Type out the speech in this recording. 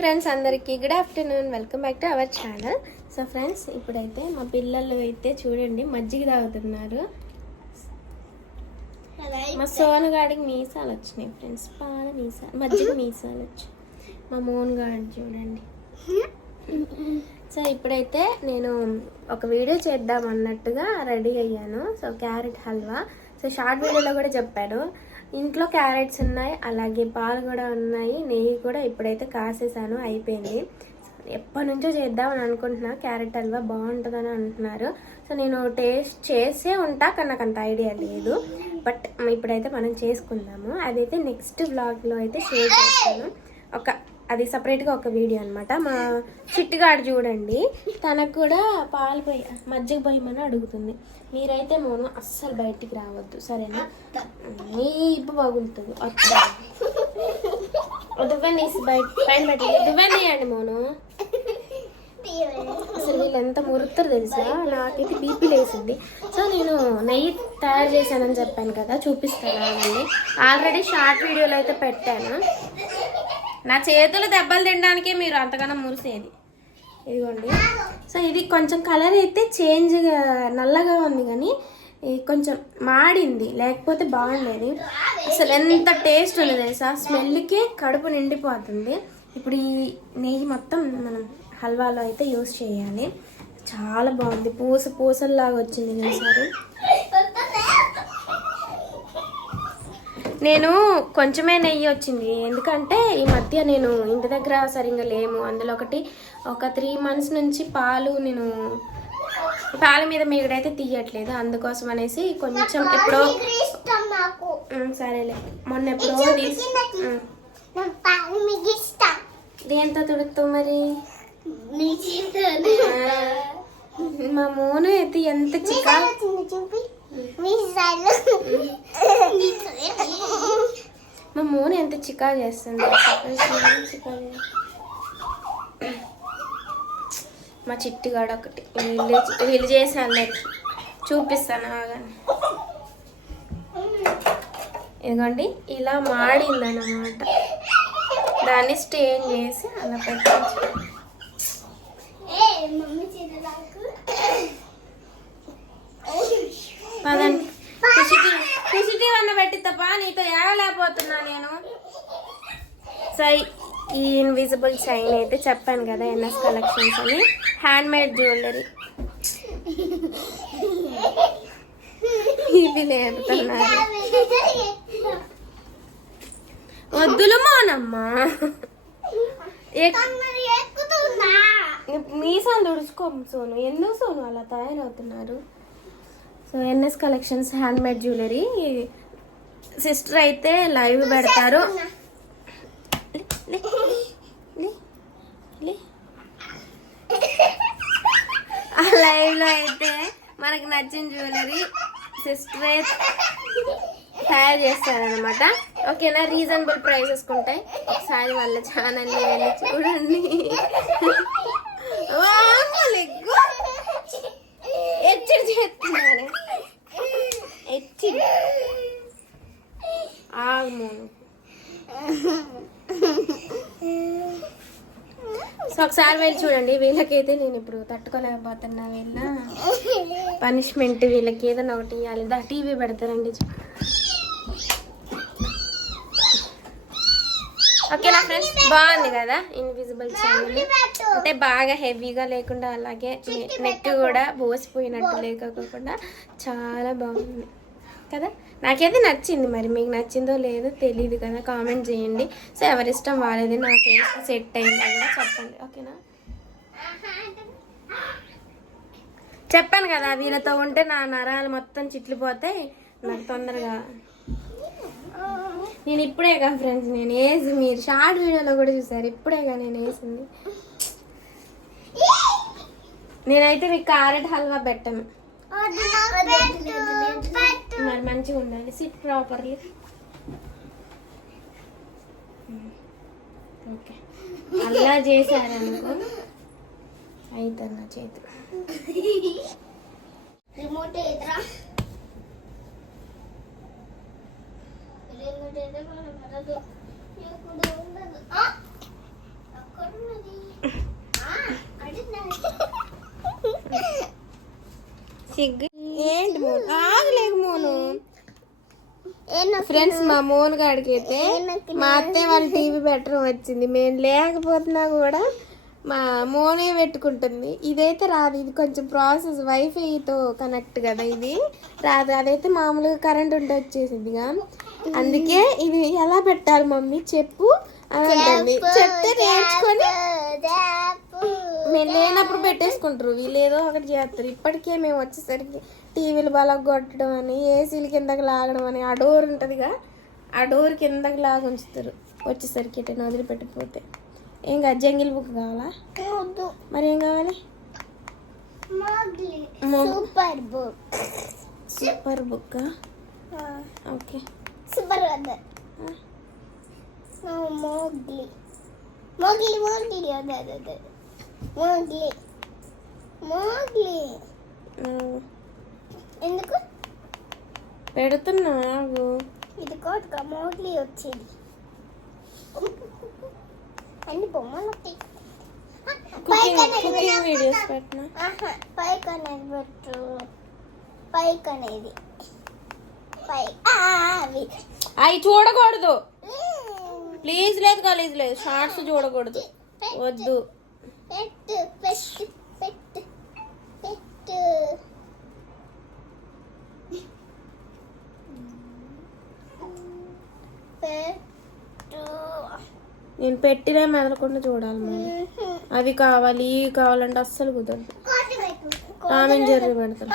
Friends అందరికీ good afternoon. Welcome back to our channel. So friends ఇప్పుడైతే మా పిల్లలు అయితే చూడండి మజ్జిగ తాగుతున్నారు. మా సోనగాడికి మీసాలు వచ్చినాయి ఫ్రెండ్స్. పాల మీసాలు మజ్జిగ మీసాలు వచ్చాయి మా మోన్ గాడు చూడండి. సో ఇప్పుడైతే నేను ఒక వీడియో చేద్దాం అన్నట్టుగా రెడీ అయ్యాను. So carrot halwa. So short వీడియోలో కూడా చెప్పాను ఇంట్లో క్యారెట్స్ ఉన్నాయి అలాగే పాలు కూడా ఉన్నాయి నెయ్యి కూడా ఇప్పుడైతే కాసేసాను అయిపోయింది. ఎప్పటి నుంచో చేద్దామని అనుకుంటున్నా క్యారెట్ హల్వా బాగుంటుందని అంటున్నారు. సో నేను టేస్ట్ చేసే ఉంటా కానీ నాకు అంత ఐడియా లేదు. బట్ ఇప్పుడైతే మనం చేసుకుందాము. అదైతే నెక్స్ట్ బ్లాగ్లో అయితే షేర్ చేస్తాను. ఒక అది సపరేట్గా ఒక వీడియో అనమాట మా చిట్టుగాడు చూడండి తనకు కూడా పాలు పోయి మజ్జిగ పోయమని అడుగుతుంది. మీరైతే మోను అస్సలు బయటికి రావద్దు సరేనా? నీ ఇప్పు పగులుతుంది దువ్వని బయట పైన పెట్టి దువ్వని మోను. అసలు వీళ్ళు ఎంత మురుతారు తెలుసా? నాకైతే బీపీ లేసింది. సో నేను నెయ్యి తయారు చేశానని చెప్పాను కదా చూపిస్తాను. అండి ఆల్రెడీ షార్ట్ వీడియోలో అయితే పెట్టాను. నా చేతులు దెబ్బలు తినడానికి మీరు అంతగానో మురిసేది. ఇదిగోండి. సో ఇది కొంచెం కలర్ అయితే చేంజ్ నల్లగా ఉంది కానీ ఇది కొంచెం మాడింది. లేకపోతే బాగుండేది. అసలు ఎంత టేస్ట్ ఉంది తెలుసా? స్మెల్కే కడుపు నిండిపోతుంది. ఇప్పుడు ఈ నెయ్యి మొత్తం మనం హల్వాలో అయితే యూస్ చేయాలి. చాలా బాగుంది. పూస పూసల్లాగా వచ్చింది ఈసారి నేను కొంచెమే నెయ్యి వచ్చింది. ఎందుకంటే ఈ మధ్య నేను ఇంటి దగ్గర సరిగ్గా లేము. అందులో ఒకటి ఒక త్రీ మంత్స్ నుంచి పాలు నేను పాల మీద మీగడైతే తీయట్లేదు. అందుకోసం అనేసి కొంచెం ఎప్పుడో సరేలే. మొన్న ఎప్పుడో తీసి దేంతో తుడుతావు మరి? మా మోను అయితే ఎంత చికా చిన్న చూపి. మీ మా మోను ఎంత చికా చేస్తుంది. మా చిట్టుగాడు ఒకటి. వీళ్ళు వీళ్ళు చేసి అందరికి చూపిస్తాను ఆగండి ఇదిగోండి ఇలా మాడిందన్నమాట. దాన్ని స్టేన్ చేసి అలా పెట్టించాను ఏ మమ్మీ చేతులు నాకు పదండి సిసిటివ్ సిసిటివ్ అన్న పెట్టి తప్ప నీతో ఏడలేకపోతున్నా నేను. సై ఈ ఇన్విజిబుల్ చైన్ అయితే చెప్పాను కదా ఎన్ఎస్ కలెక్షన్స్ అని. హ్యాండ్ మేడ్ జ్యువెలరీ ఇవి నేర్పుతున్నారు వద్దులు మానమ్మా. మరి ఎక్కుతున్నా మీసాలు తుడుచుకో సోను. ఎందుకు సోను అలా తయారవుతున్నారు? So NS collections hand made jewellery sister అయితే లైవ్ పెడతారు. ఆ లైవ్లో అయితే మనకు నచ్చిన జ్యువెలరీ సిస్టరే తయారు చేస్తారనమాట ఓకేనా? రీజనబుల్ ప్రైసెస్ ఉంటాయి ఒకసారి వాళ్ళ ఛానల్ని వెళ్ళి చూడండి. లెగ్గు. ఒకసారి వెళ్ళి చూడండి. వీళ్ళకైతే నేను ఇప్పుడు తట్టుకోలేకపోతున్నా. వీళ్ళ పనిష్మెంట్ వీళ్ళకి ఏదైనా ఒకటి ఇవ్వాలి దా టీవీ పెడతారండి. ఓకేనా ఫ్రెండ్స్? బాగుంది కదా? ఇన్విజిబుల్ ఛానల్ అంటే బాగా హెవీగా లేకుండా అలాగే నెక్ కూడా బోసిపోయినట్టు లేకపోకుండా చాలా బాగుంది. కదా? నాకైతే నచ్చింది మరి. మీకు నచ్చిందో లేదో తెలియదు కదా. కామెంట్ చేయండి. సో ఎవరిష్టం వాళ్ళది నా ఫేస్ సెట్ అయింది కూడా చెప్పండి. ఓకేనా? చెప్పాను కదా వీళ్ళతో ఉంటే నా నరాలు మొత్తం చిట్లిపోతాయి. నాకు తొందరగా. నేను ఇప్పుడేగా ఫ్రెండ్స్ నేను వేసి మీరు షార్ట్ వీడియోలో కూడా చూసారు. ఇప్పుడేగా నేను వేసింది. నేనైతే మీకు క్యారెట్ హల్వా పెట్టను. మరి మంచిగా ఉండాలి. సిట్ ప్రాపర్లీ ఓకే అలా చేశారనుకో అవుతుంది నా చేతి. రిమోట్ ఎదురా సిగ్గు ఏంటి మోను? ఆగలేక మోను. ఫ్రెండ్స్ మా మోన్ గాడికి అయితే మా అత్తయ్య వాళ్ళ టీవీ బెటర్ వచ్చింది. మేము లేకపోతున్నా కూడా మా మోనే పెట్టుకుంటుంది. ఇదైతే రాదు. ఇది కొంచెం ప్రాసెస్ వైఫైతో కనెక్ట్ కదా ఇది. రాదు. అదైతే మామూలుగా కరెంట్ ఉంటే వచ్చేసిందిగా అందుకే ఇది ఎలా పెట్టాలి మమ్మీ? చెప్పు అని అంటుంది. చెప్తే నేర్చుకొని మేము లేనప్పుడు పెట్టేసుకుంటారు. వీళ్ళు ఏదో ఒకటి చేస్తారు. ఇప్పటికే మేము వచ్చేసరికి టీవీలు బలగ కొట్టడం అని ఏసీలు కిందకి లాగడం అని ఆ డోర్ ఉంటుందిగా ఆ డోర్ కిందకి లాగా ఉంచుతారు. వచ్చేసరికి ఇటు వదిలిపెట్టిపోతే. ఏం కాదు జంగిల్ బుక్ కావాలా? మరి ఏం కావాలి? Super book. Super book okay. Super Mowgli. Mowgli Mowgli వద్దు వద్దు మోగ్లీ. మోగ్లీ. ఎందుకు? పెడుతున్నా ఆగు. ఇది కోటుక మోగ్లీ వచ్చింది. అన్ని బొమ్మలు వస్తాయి. కుకింగ్ పైకి అనేది కుకింగ్ వీడియోస్ పెట్టినా? ఆహా, పైకి అనేది పెట్టు పైకి అనేది అవి చూడకూడదు. ప్లీజ్ లేదు కాలేజ్ లేదు షార్ట్స్ చూడకూడదు. వద్దు. పెట్టు పెట్టు పెట్టు పెట్టు పెట్టు నేను పెట్టినా మెదలకుండా చూడాలి మనం అవి కావాలి ఇవి కావాలంటే అస్సలు కుదరదు. అండ్ జెర్రీ పెడతాను.